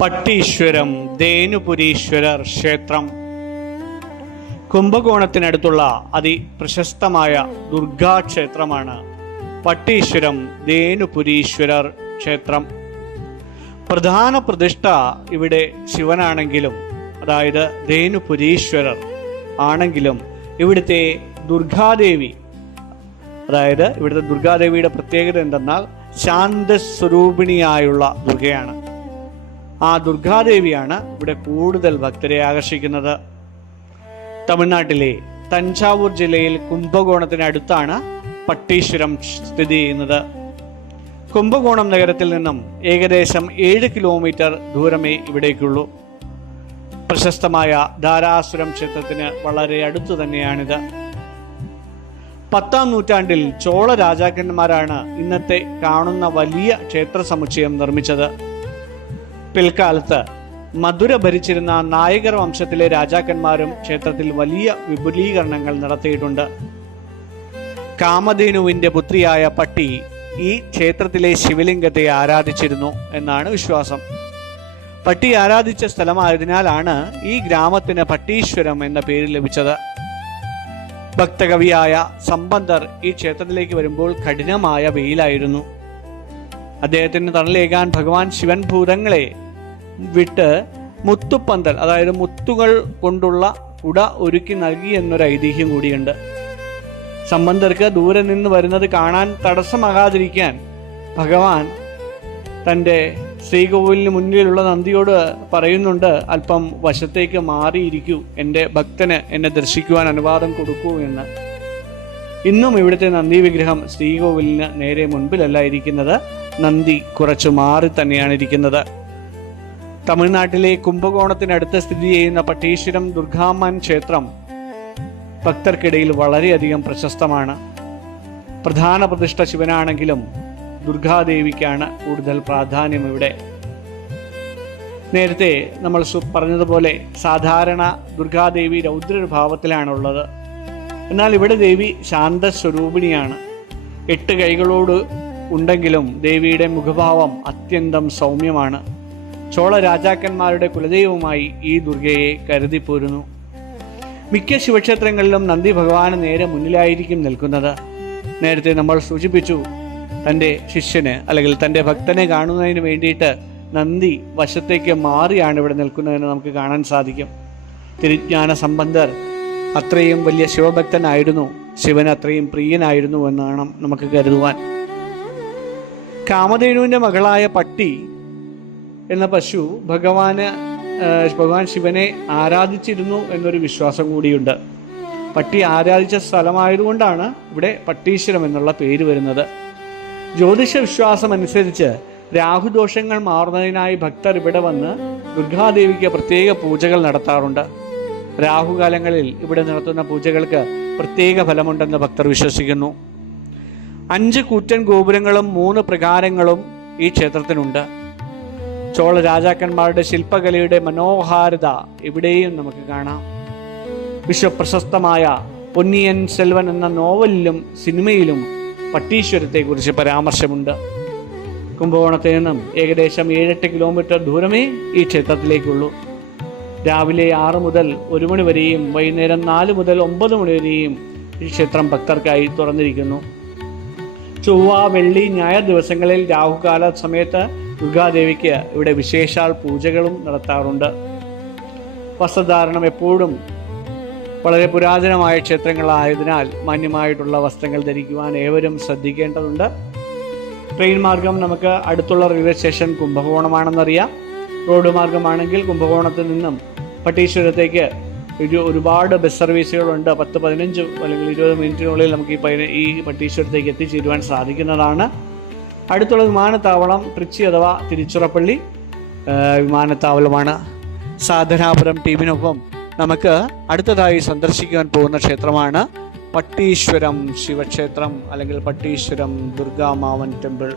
പട്ടീശ്വരം ധേനുപുരീശ്വരർ ക്ഷേത്രം കുംഭകോണത്തിനടുത്തുള്ള അതിപ്രശസ്തമായ ദുർഗാക്ഷേത്രമാണ് പട്ടീശ്വരം ധേനുപുരീശ്വരർ ക്ഷേത്രം. പ്രധാന പ്രതിഷ്ഠ ഇവിടെ ശിവനാണെങ്കിലും, അതായത് ധേനുപുരീശ്വരർ ആണെങ്കിലും, ഇവിടുത്തെ ദുർഗാദേവി, അതായത് ഇവിടുത്തെ ദുർഗാദേവിയുടെ പ്രത്യേകത എന്തെന്നാൽ ശാന്തസ്വരൂപിണിയായുള്ള ദുർഗയാണ്. ആ ദുർഗാദേവിയാണ് ഇവിടെ കൂടുതൽ ഭക്തരെ ആകർഷിക്കുന്നത്. തമിഴ്നാട്ടിലെ തഞ്ചാവൂർ ജില്ലയിൽ കുംഭകോണത്തിനടുത്താണ് പട്ടീശ്വരം സ്ഥിതി ചെയ്യുന്നത്. കുംഭകോണം നഗരത്തിൽ നിന്നും ഏകദേശം 7 കിലോമീറ്റർ ദൂരമേ ഇവിടേക്കുള്ളൂ. പ്രശസ്തമായ ധാരാസുരം ക്ഷേത്രത്തിന് വളരെ അടുത്തു തന്നെയാണിത്. 10ാം നൂറ്റാണ്ടിൽ ചോള രാജാക്കന്മാരാണ് ഇന്നത്തെ കാണുന്ന വലിയ ക്ഷേത്ര സമുച്ചയം നിർമ്മിച്ചത്. പിൽക്കാലത്ത് മധുര ഭരിച്ചിരുന്ന നായകർ വംശത്തിലെ രാജാക്കന്മാരും ക്ഷേത്രത്തിൽ വലിയ വിപുലീകരണങ്ങൾ നടത്തിയിട്ടുണ്ട്. കാമധേനുവിന്റെ പുത്രിയായ പട്ടി ഈ ക്ഷേത്രത്തിലെ ശിവലിംഗത്തെ ആരാധിച്ചിരുന്നു എന്നാണ് വിശ്വാസം. പട്ടി ആരാധിച്ച സ്ഥലമായതിനാലാണ് ഈ ഗ്രാമത്തിന് പട്ടീശ്വരം എന്ന പേര് ലഭിച്ചത്. ഭക്തകവിയായ സമ്പന്തർ ഈ ക്ഷേത്രത്തിലേക്ക് വരുമ്പോൾ കഠിനമായ വെയിലായിരുന്നു. അദ്ദേഹത്തിന് തണലേകാൻ ഭഗവാൻ ശിവൻ ഭൂതങ്ങളെ വിട്ട് മുത്തുപ്പന്തൽ, അതായത് മുത്തുകൾ കൊണ്ടുള്ള കുട ഒരുക്കി നൽകി എന്നൊരു ഐതിഹ്യം കൂടിയുണ്ട്. സമ്പന്തർക്ക് ദൂരെ നിന്ന് വരുന്നത് കാണാൻ തടസ്സമാകാതിരിക്കാൻ ഭഗവാൻ തൻ്റെ ശ്രീകോവിലിന് മുന്നിലുള്ള നന്ദിയോട് പറയുന്നുണ്ട്, അല്പം വശത്തേക്ക് മാറിയിരിക്കൂ, എൻ്റെ ഭക്തന് എന്നെ ദർശിക്കുവാൻ അനുവാദം കൊടുക്കൂ എന്ന്. ഇന്നും ഇവിടുത്തെ നന്ദി വിഗ്രഹം ശ്രീകോവിലിന് നേരെ മുൻപിലല്ല ഇരിക്കുന്നത്, നന്ദി കുറച്ചു മാറി തന്നെയാണ് ഇരിക്കുന്നത്. തമിഴ്നാട്ടിലെ കുംഭകോണത്തിനടുത്ത് സ്ഥിതി ചെയ്യുന്ന പട്ടീശ്വരം ദുർഗാമ്മൻ ക്ഷേത്രം ഭക്തർക്കിടയിൽ വളരെയധികം പ്രശസ്തമാണ്. പ്രധാന പ്രതിഷ്ഠ ശിവനാണെങ്കിലും ദുർഗാദേവിക്കാണ് കൂടുതൽ പ്രാധാന്യം ഇവിടെ. നേരത്തെ നമ്മൾ പറഞ്ഞതുപോലെ സാധാരണ ദുർഗാദേവി രൗദ്രഭാവത്തിലാണുള്ളത്. എന്നാൽ ഇവിടെ ദേവി ശാന്തസ്വരൂപിണിയാണ്. 8 കൈകളോട് ഉണ്ടെങ്കിലും ദേവിയുടെ മുഖഭാവം അത്യന്തം സൗമ്യമാണ്. ചോള രാജാക്കന്മാരുടെ കുലദൈവമായി ഈ ദുർഗയെ കരുതിപ്പോരുന്നു. മിക്ക ശിവക്ഷേത്രങ്ങളിലും നന്ദി ഭഗവാന് നേരെ മുന്നിലായിരിക്കും നിൽക്കുന്നത്. നേരത്തെ നമ്മൾ സൂചിപ്പിച്ചു, തൻ്റെ ശിഷ്യന് അല്ലെങ്കിൽ തൻ്റെ ഭക്തനെ കാണുന്നതിന് വേണ്ടിയിട്ട് നന്ദി വശത്തേക്ക് മാറിയാണ് ഇവിടെ നിൽക്കുന്നതെന്ന് നമുക്ക് കാണാൻ സാധിക്കും. തിരുജ്ഞാന സമ്പന്നർ അത്രയും വലിയ ശിവഭക്തനായിരുന്നു, ശിവന് അത്രയും പ്രിയനായിരുന്നു എന്നാണ് നമുക്ക് കരുതുവാൻ. കാമധേനുവിൻ്റെ മകളായ പട്ടി എന്ന പശു ഭഗവാൻ ശിവനെ ആരാധിച്ചിരുസം എന്നൊരു വിശ്വാസം കൂടിയുണ്ട്. പട്ടി ആരാധിച്ച സ്ഥലമായതുകൊണ്ടാണ് ഇവിടെ പട്ടീശ്വരം എന്നുള്ള പേര് വരുന്നത്. ജ്യോതിഷ വിശ്വാസം അനുസരിച്ച് രാഹുദോഷങ്ങൾ മാറുന്നതിനായി ഭക്തർ ഇവിടെ വന്ന് ദുർഗാദേവിക്ക് പ്രത്യേക പൂജകൾ നടത്താറുണ്ട്. രാഹുകാലങ്ങളിൽ ഇവിടെ നടത്തുന്ന പൂജകൾക്ക് പ്രത്യേക ഫലമുണ്ടെന്ന് ഭക്തർ വിശ്വസിക്കുന്നു. 5 കൂറ്റൻ ഗോപുരങ്ങളും 3 പ്രകാരങ്ങളും ഈ ക്ഷേത്രത്തിനുണ്ട്. ചോള രാജാക്കന്മാരുടെ ശില്പകലയുടെ മനോഹാരിത ഇവിടെയും നമുക്ക് കാണാം. വിശ്വപ്രശസ്തമായ പൊന്നിയൻ സെൽവൻ എന്ന നോവലിലും സിനിമയിലും പട്ടീശ്വരത്തെക്കുറിച്ച് പരാമർശമുണ്ട്. കുംഭകോണത്തിൽ നിന്നും ഏകദേശം 7-8 കിലോമീറ്റർ ദൂരമേ ഈ ക്ഷേത്രത്തിലേക്കുള്ളൂ. രാവിലെ 6 മുതൽ 1 മണി വരെയും വൈകുന്നേരം 4 മുതൽ 9 മണി വരെയും ഈ ക്ഷേത്രം ഭക്തർക്കായി തുറന്നിരിക്കുന്നു. ചൊവ്വ, വെള്ളി, ഞായർ ദിവസങ്ങളിൽ രാഹുകാല സമയത്ത് ദുർഗാദേവിക്ക് ഇവിടെ വിശേഷാൽ പൂജകളും നടത്താറുണ്ട്. വസ്ത്രധാരണം എപ്പോഴും വളരെ പുരാതനമായ ക്ഷേത്രങ്ങളായതിനാൽ മാന്യമായിട്ടുള്ള വസ്ത്രങ്ങൾ ധരിക്കുവാൻ ഏവരും ശ്രദ്ധിക്കേണ്ടതുണ്ട്. ട്രെയിൻ മാർഗം നമുക്ക് അടുത്തുള്ള റെയിൽവേ സ്റ്റേഷൻ കുംഭകോണമാണെന്നറിയാം. റോഡ് മാർഗമാണെങ്കിൽ കുംഭകോണത്തിൽ നിന്നും പട്ടീശ്വരത്തേക്ക് ഒരുപാട് ബസ് സർവീസുകളുണ്ട്. 10-15 അല്ലെങ്കിൽ 20 മിനിറ്റിനുള്ളിൽ നമുക്ക് ഈ പട്ടീശ്വരത്തേക്ക് എത്തിച്ചേരുവാൻ സാധിക്കുന്നതാണ്. അടുത്തുള്ള വിമാനത്താവളം ട്രിച്ചി അഥവാ തിരുച്ചിറപ്പള്ളി വിമാനത്താവളമാണ്. സാധനാപുരം ടീമിനൊപ്പം നമുക്ക് അടുത്തതായി സന്ദർശിക്കാൻ പോകുന്ന ക്ഷേത്രമാണ് പട്ടീശ്വരം ശിവക്ഷേത്രം അല്ലെങ്കിൽ പട്ടീശ്വരം ദുർഗാമാവൻ ടെമ്പിൾ.